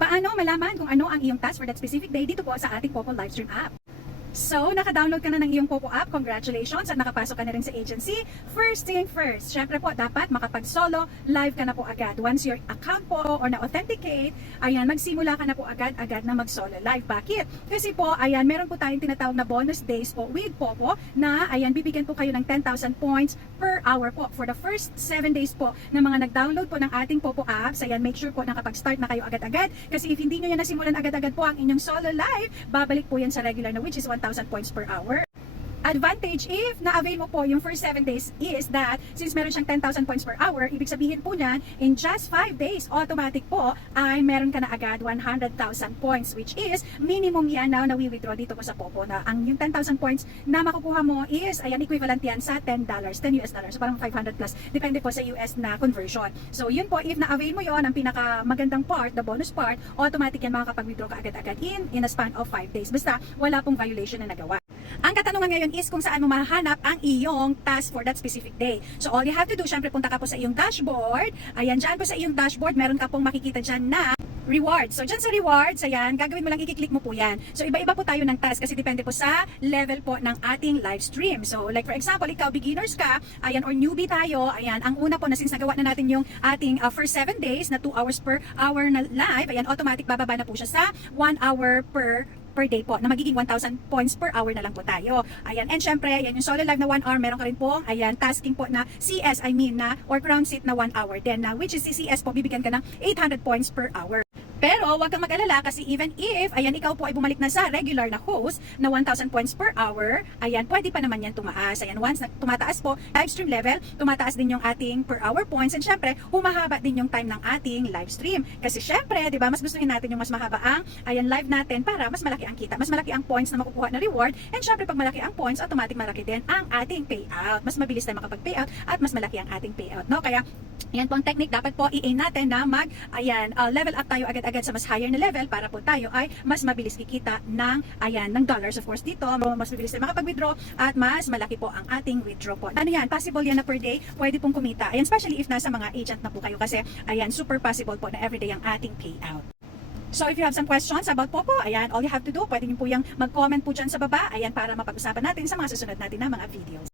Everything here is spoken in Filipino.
Paano malaman kung ano ang iyong task for that specific day dito po sa ating Popo Livestream app? So, naka-download ka na ng iyong Popo app. Congratulations! At nakapasok ka na rin sa agency. First thing first, syempre po, dapat makapag-solo live ka na po agad. Once your account po or na-authenticate, ayan, magsimula ka na po agad na mag-solo live. Bakit? Kasi po, ayan, meron po tayong tinatawag na bonus days po with Popo na, ayan, bibigyan po kayo ng 10,000 points per hour po. For the first 7 days po na mga nag-download po ng ating Popo apps, ayan, make sure po nakapag-start na kayo agad-agad. Kasi if hindi nyo yan nasimulan agad-agad po ang inyong solo live, babalik po yan sa regular na which is 1,000 points per hour. Advantage if na-avail mo po yung first 7 days is that since meron siyang 10,000 points per hour, ibig sabihin po niyan, in just 5 days, automatic po ay meron ka na agad 100,000 points which is minimum yan na nawi-withdraw dito po sa Popo na ang yung 10,000 points na makukuha mo is, ayan, equivalent yan sa $10, 10 US dollars, so parang 500 plus, depende po sa US na conversion. So yun po, if na-avail mo yon ang pinaka magandang part, the bonus part, automatic yan makakapag-withdraw ka agad-agad in a span of 5 days. Basta wala pong violation na nagawa. Ang katanungan ngayon is kung saan mo mahanap ang iyong task for that specific day. So all you have to do, syempre punta ka po sa iyong dashboard. Ayan, dyan po sa iyong dashboard, meron ka pong makikita dyan na rewards. So dyan sa rewards, ayan, gagawin mo lang, i-click mo po yan. So iba-iba po tayo ng task kasi depende po sa level po ng ating live stream. So like for example, ikaw beginners ka, ayan, or newbie tayo, ayan, ang una po na since nagawa na natin yung ating first 7 days na 2 hours per hour na live, ayan, automatic bababa na po siya sa 1 hour per day po, na magiging 1,000 points per hour na lang po tayo. Ayan, and syempre, ayan, yung solo live na 1 hour, meron ka rin po, ayan, tasking po na CS, na, or crown seat na 1 hour din, na which is CS po, bibigyan ka ng 800 points per hour. Pero huwag kang mag-alala kasi even if, ayan, ikaw po ay bumalik na sa regular na host na 1,000 points per hour, ayan, pwede pa naman yan tumaas. Ayan, once na tumataas po, live stream level, tumataas din yung ating per hour points and syempre, humahaba din yung time ng ating live stream. Kasi syempre, di ba, mas gustuhin natin yung mas mahaba ang, ayan, live natin para mas malaki ang kita, mas malaki ang points na makukuha na reward, and syempre, pag malaki ang points, automatic malaki din ang ating payout. Mas mabilis tayo makapag-payout at mas malaki ang ating payout, no? Kaya, yan po ang technique, dapat po i-aim natin na level up tayo agad-agad sa mas higher na level para po tayo ay mas mabilis kikita ng, ayan, ng dollars of course dito, mas mabilis tayo makapag-withdraw at mas malaki po ang ating withdraw po. Ano yan? Possible yan na per day, pwede pong kumita. Ayan, especially if nasa mga agent na po kayo kasi, ayan, super possible po na everyday ang ating payout. So if you have some questions about Popo, ayan, all you have to do, pwede niyo po yung mag-comment po dyan sa baba, ayan, para mapag-usapan natin sa mga susunod natin na mga videos.